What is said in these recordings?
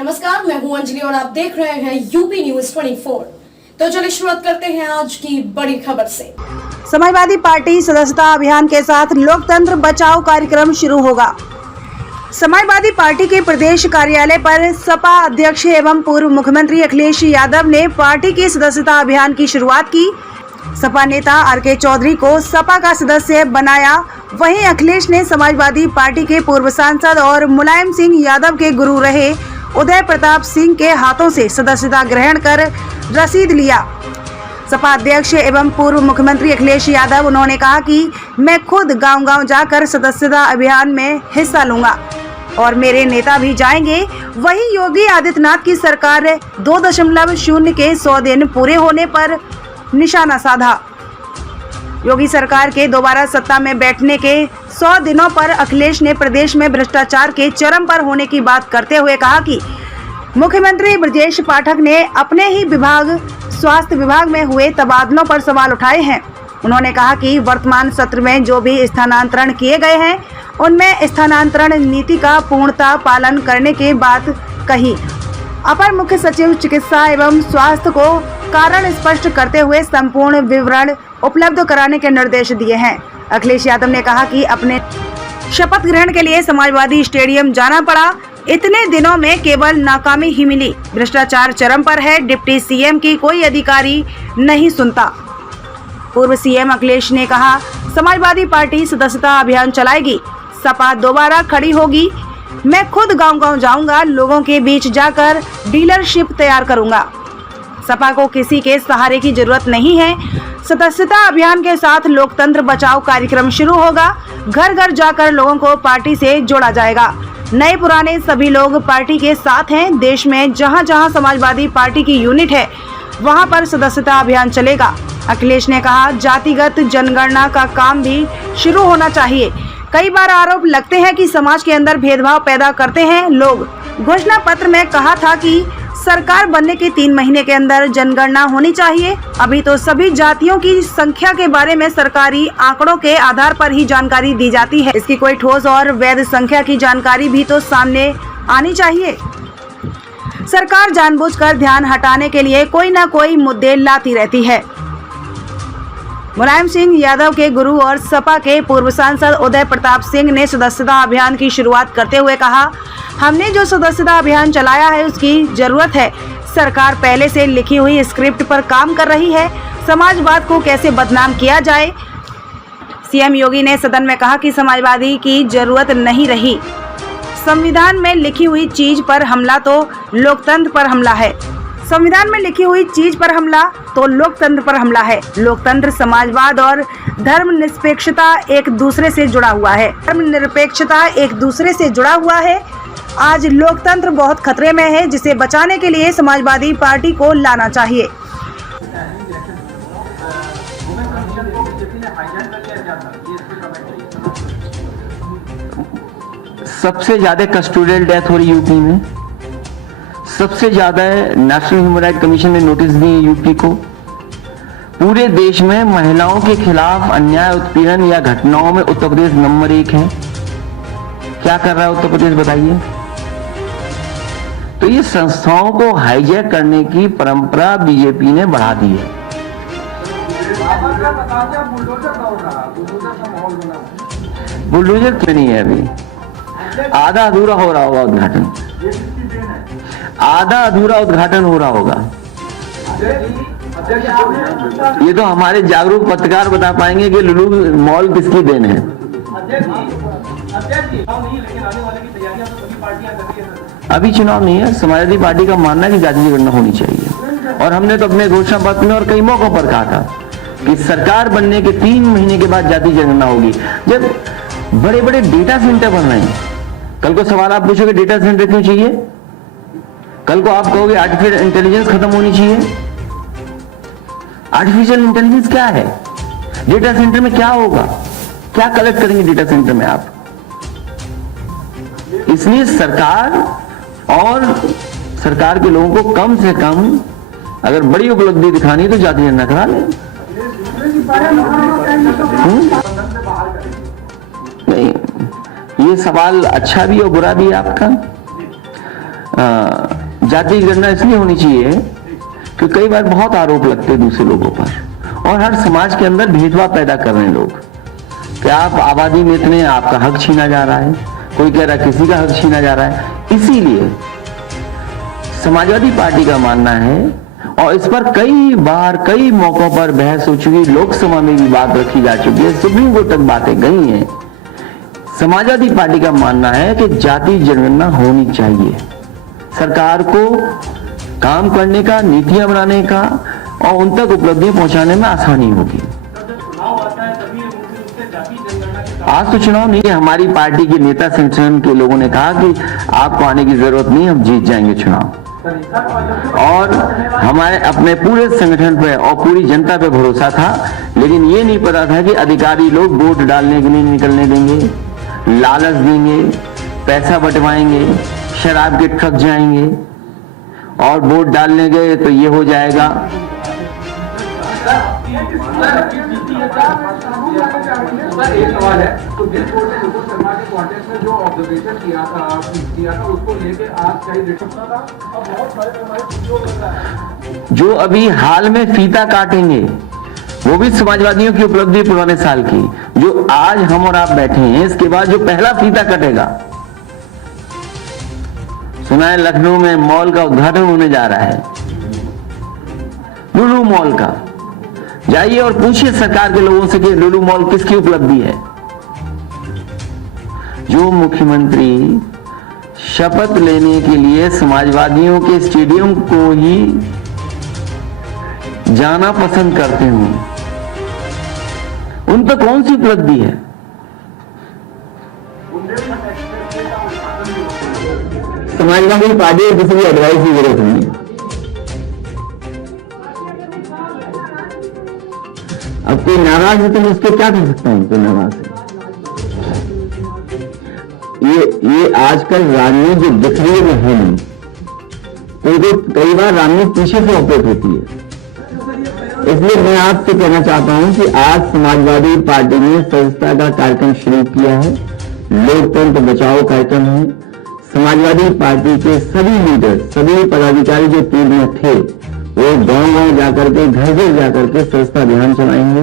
नमस्कार, मैं हूं अंजलि और आप देख रहे हैं यूपी न्यूज 24। तो चलिए शुरुआत करते हैं आज की बड़ी खबर से। समाजवादी पार्टी सदस्यता अभियान के साथ लोकतंत्र बचाओ कार्यक्रम शुरू होगा। समाजवादी पार्टी के प्रदेश कार्यालय पर सपा अध्यक्ष एवं पूर्व मुख्यमंत्री अखिलेश यादव ने पार्टी के सदस्यता अभियान की शुरुआत की। सपा नेता आर.के. चौधरी को सपा का सदस्य बनाया। वहीं अखिलेश ने समाजवादी पार्टी के पूर्व सांसद और मुलायम सिंह यादव के गुरु रहे उदय प्रताप सिंह के हाथों से सदस्यता ग्रहण कर रसीद लिया। सपा अध्यक्ष एवं पूर्व मुख्यमंत्री अखिलेश यादव उन्होंने कहा कि मैं खुद गांव-गांव जाकर सदस्यता अभियान में हिस्सा लूंगा और मेरे नेता भी जाएंगे। वहीं योगी आदित्यनाथ की सरकार 2.0 के 100 दिन पूरे होने पर निशाना साधा। योगी सरकार के दोबारा सत्ता में बैठने के 100 दिनों पर अखिलेश ने प्रदेश में भ्रष्टाचार के चरम पर होने की बात करते हुए कहा कि मुख्यमंत्री ब्रजेश पाठक ने अपने ही विभाग स्वास्थ्य विभाग में हुए तबादलों पर सवाल उठाए हैं। उन्होंने कहा कि वर्तमान सत्र में जो भी स्थानांतरण किए गए हैं उनमें स्थानांतरण नीति का पूर्णतः पालन करने की बात कही। अपर मुख्य सचिव चिकित्सा एवं स्वास्थ्य को कारण स्पष्ट करते हुए संपूर्ण विवरण उपलब्ध कराने के निर्देश दिए हैं। अखिलेश यादव ने कहा कि अपने शपथ ग्रहण के लिए समाजवादी स्टेडियम जाना पड़ा। इतने दिनों में केवल नाकामी ही मिली। भ्रष्टाचार चरम पर है। डिप्टी सीएम की कोई अधिकारी नहीं सुनता। पूर्व सीएम अखिलेश ने कहा समाजवादी पार्टी सदस्यता अभियान चलाएगी। सपा दोबारा खड़ी होगी। मैं खुद गांव-गांव जाऊंगा, लोगों के बीच जाकर डीलरशिप तैयार करूंगा। सपा को किसी के सहारे की जरूरत नहीं है। सदस्यता अभियान के साथ लोकतंत्र बचाओ कार्यक्रम शुरू होगा। घर घर जाकर लोगों को पार्टी से जोड़ा जाएगा। नए पुराने सभी लोग पार्टी के साथ हैं। देश में जहां जहां समाजवादी पार्टी की यूनिट है वहां पर सदस्यता अभियान चलेगा। अखिलेश ने कहा जातिगत जनगणना का काम भी शुरू होना चाहिए। कई बार आरोप लगते हैं कि समाज के अंदर भेदभाव पैदा करते हैं लोग। घोषणा पत्र में कहा था कि सरकार बनने के 3 महीने के अंदर जनगणना होनी चाहिए। अभी तो सभी जातियों की संख्या के बारे में सरकारी आंकड़ों के आधार पर ही जानकारी दी जाती है। इसकी कोई ठोस और वैध संख्या की जानकारी भी तो सामने आनी चाहिए। सरकार जानबूझकर ध्यान हटाने के लिए कोई न कोई मुद्दे लाती रहती है। मुलायम सिंह यादव के गुरु और सपा के पूर्व सांसद उदय प्रताप सिंह ने सदस्यता अभियान की शुरुआत करते हुए कहा हमने जो सदस्यता अभियान चलाया है उसकी जरूरत है। सरकार पहले से लिखी हुई स्क्रिप्ट पर काम कर रही है। समाजवाद को कैसे बदनाम किया जाए। सीएम योगी ने सदन में कहा कि समाजवादी की जरूरत नहीं रही। संविधान में लिखी हुई चीज पर हमला तो लोकतंत्र पर हमला है। संविधान में लिखी हुई चीज पर हमला तो लोकतंत्र पर हमला है। लोकतंत्र समाजवाद और धर्मनिरपेक्षता एक दूसरे से जुड़ा हुआ है। धर्मनिरपेक्षता एक दूसरे से जुड़ा हुआ है। आज लोकतंत्र बहुत खतरे में है, जिसे बचाने के लिए समाजवादी पार्टी को लाना चाहिए। सबसे ज्यादा कस्टोडियल डेथ हो रही यूपी में। सबसे ज्यादा नेशनल ह्यूमन राइट कमीशन ने नोटिस दिए यूपी को। पूरे देश में महिलाओं के खिलाफ अन्याय उत्पीड़न या घटनाओं में उत्तर प्रदेश नंबर 1 है। क्या कर रहा है उत्तर प्रदेश बताइए। तो ये संस्थाओं को हाईजैक करने की परंपरा बीजेपी ने बढ़ा दी है। बुलडोजर क्यों नहीं है अभी। आधा अधूरा हो रहा होगा उद्घाटन। आधा अधूरा उद्घाटन हो रहा होगा। ये तो हमारे जागरूक पत्रकार बता पाएंगे कि लुलु मॉल किसकी देन है। अभी चुनाव नहीं है। समाजवादी पार्टी का मानना है कि जाति जनगणना होनी चाहिए और हमने तो अपने घोषणा पत्र में और कई मौकों पर कहा था कि सरकार बनने के 3 महीने के बाद जाति जनगणना होगी। जब बड़े बड़े डेटा सेंटर बन रहे हैं, कल को सवाल आप पूछोगे डेटा सेंटर क्यों चाहिए। कल को आप कहोगे आर्टिफिशियल इंटेलिजेंस खत्म होनी चाहिए। आर्टिफिशियल इंटेलिजेंस क्या है। डेटा सेंटर में क्या होगा, क्या कलेक्ट करेंगे डेटा सेंटर में आप। इसलिए सरकार और सरकार के लोगों को कम से कम अगर बड़ी उपलब्धि दिखानी है तो जाति जनगणना करा ले। नहीं, ये सवाल अच्छा भी और बुरा भी है आपका। जाति की गणना इसलिए होनी चाहिए कि कई बार बहुत आरोप लगते हैं दूसरे लोगों पर और हर समाज के अंदर भेदभाव पैदा कर रहे हैं लोग कि आप आबादी में इतने, आपका हक छीना जा रहा है, कोई कह रहा है किसी का हक छीना जा रहा है। इसीलिए समाजवादी पार्टी का मानना है, और इस पर कई बार कई मौकों पर बहस हो चुकी, लोकसभा में भी बात रखी जा चुकी है, सुप्रीम कोर्ट तक बातें गई हैं। समाजवादी पार्टी का मानना है कि जाति जनगणना होनी चाहिए। सरकार को काम करने का, नीतियां बनाने का और उन तक उपलब्धियां पहुंचाने में आसानी होगी। आज तो चुनाव नहीं है। हमारी पार्टी के नेता संगठन के लोगों ने कहा कि आपको आने की जरूरत नहीं, हम जीत जाएंगे चुनाव, और हमारे अपने पूरे संगठन पे और पूरी जनता पे भरोसा था। लेकिन ये नहीं पता था कि अधिकारी लोग वोट डालने के लिए निकलने देंगे, लालच देंगे, पैसा बंटवाएंगे, शराब के ट्रक जाएंगे और वोट डालने गए तो ये हो जाएगा। एक सवाल है, तो जिस बोर्ड ने नुपुर शर्मा के कॉन्टेक्स्ट में जो ऑब्जर्वेशन किया था उसको लेके आज कहीं देखा था। अब बहुत सारे हमारे जो अभी हाल में फीता काटेंगे वो भी समाजवादियों की उपलब्धि पुराने साल की, जो आज हम और आप बैठे हैं, इसके बाद जो पहला फीता कटेगा, सुना है लखनऊ में मॉल का उद्घाटन होने जा रहा है, लुलु मॉल का। जाइए और पूछिए सरकार के लोगों से कि लुलु मॉल किसकी उपलब्धि है। जो मुख्यमंत्री शपथ लेने के लिए समाजवादियों के स्टेडियम को ही जाना पसंद करते हो, उन पर कौन सी उपलब्धि है? समाजवादी पार्टी को किसी भी एडवाइस की जरूरत नहीं है। अब कोई नाराज है तो मैं उसको क्या कर सकता हूं? कोई नाराज है, ये आजकल राजनीति जो दिख रही है है नहीं, कई बार राजनीति पीछे से ऑपरेट होती है। इसलिए मैं आपसे कहना चाहता हूं कि आज समाजवादी पार्टी ने सदस्यता का कार्यक्रम शुरू किया है, लोकतंत्र बचाओ कार्यक्रम है। समाजवादी पार्टी के सभी लीडर, सभी पदाधिकारी जो टीम में थे, वो गांव-गांव जाकर के, घर-घर जाकर के सदस्यता अभियान चलाएंगे।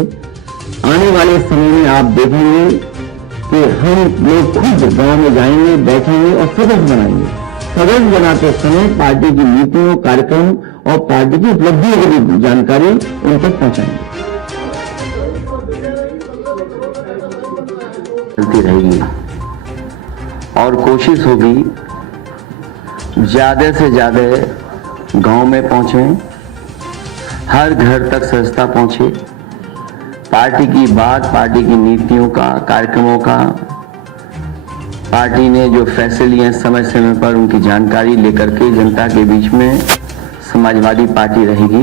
आने वाले समय में आप देखेंगे कि हम लोग खुद गांव में जाएंगे, बैठेंगे और सदस्य बनाएंगे। सदस्य बनाते समय पार्टी की नीतियों, कार्यक्रम और पार्टी की उपलब्धियों की भी जानकारी उन तक पहुंचाएंगे। चलती रहेगी और कोशिश होगी ज्यादा से ज्यादा गांव में पहुंचे, हर घर तक सदस्यता पहुंचे, पार्टी की बात, पार्टी की नीतियों का, कार्यक्रमों का, पार्टी ने जो फैसले लिए समय समय पर उनकी जानकारी लेकर के जनता के बीच में समाजवादी पार्टी रहेगी।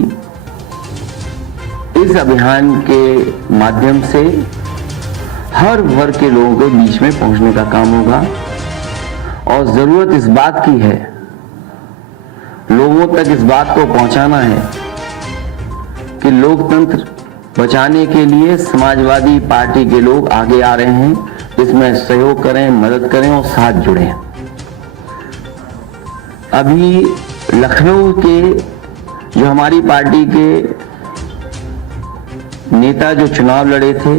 इस अभियान के माध्यम से हर वर्ग के लोगों के बीच में पहुंचने का काम होगा और जरूरत इस बात की है, लोगों तक इस बात को पहुंचाना है कि लोकतंत्र बचाने के लिए समाजवादी पार्टी के लोग आगे आ रहे हैं, इसमें सहयोग करें, मदद करें और साथ जुड़ें। अभी लखनऊ के जो हमारी पार्टी के नेता जो चुनाव लड़े थे,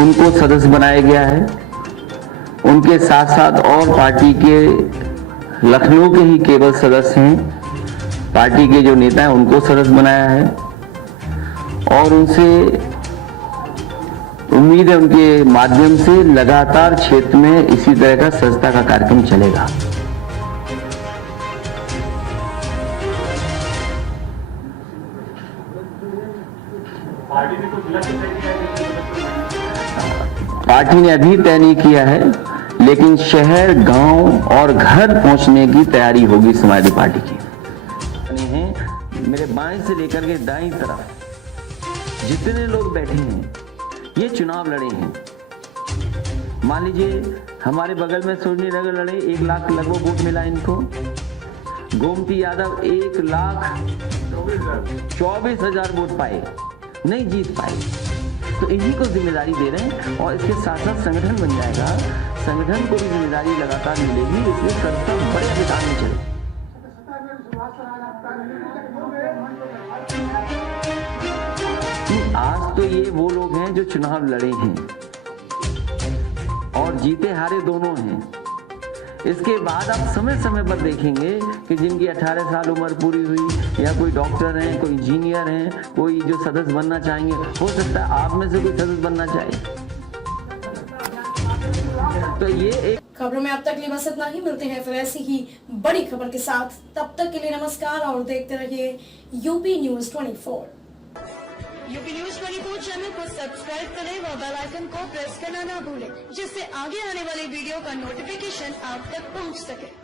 उनको सदस्य बनाया गया है। उनके साथ साथ और पार्टी के लखनऊ के ही केवल सदस्य हैं, पार्टी के जो नेता हैं उनको सदस्य बनाया है और उनसे उम्मीद है उनके माध्यम से लगातार क्षेत्र में इसी तरह का सदस्यता का कार्यक्रम चलेगा। पार्टी ने अभी तय नहीं किया है, लेकिन शहर, गांव और घर पहुंचने की तैयारी होगी समाजवादी पार्टी की। मेरे बाएं से लेकर के दाईं तरफ जितने लोग बैठे हैं ये चुनाव लड़े हैं। मान लीजिए हमारे बगल में सोनी नगर लड़े, 1 लाख लगभग वोट मिला इनको। गोमती यादव 1,24,000 वोट पाए, नहीं जीत पाए, तो इन्हीं को जिम्मेदारी दे रहे हैं और इसके साथ साथ संगठन बन जाएगा, संगठन को भी जिम्मेदारी लगातार मिलेगी, इसलिए संस्था बड़े अधिकार में चले। आज तो ये वो लोग हैं जो चुनाव लड़े हैं और जीते हारे दोनों हैं। इसके बाद आप समय समय पर देखेंगे कि जिनकी 18 साल उम्र पूरी हुई या कोई डॉक्टर हैं, कोई इंजीनियर हैं, कोई जो सदस्य बनना चाहेंगे, हो सकता है आप में से कोई सदस्य बनना चाहे। तो ये एक खबरों में अब तक लिए बस इतना ही। मिलते हैं फिर ऐसी ही बड़ी खबर के साथ। तब तक के लिए नमस्कार और देखते रहिए UP news 24। UP news 24 channel को सब्सक्राइब करें व बेल आइकन को प्रेस करना ना भूलें, जिससे आगे आने वाली वीडियो का नोटिफिकेशन आप तक पहुंच सके।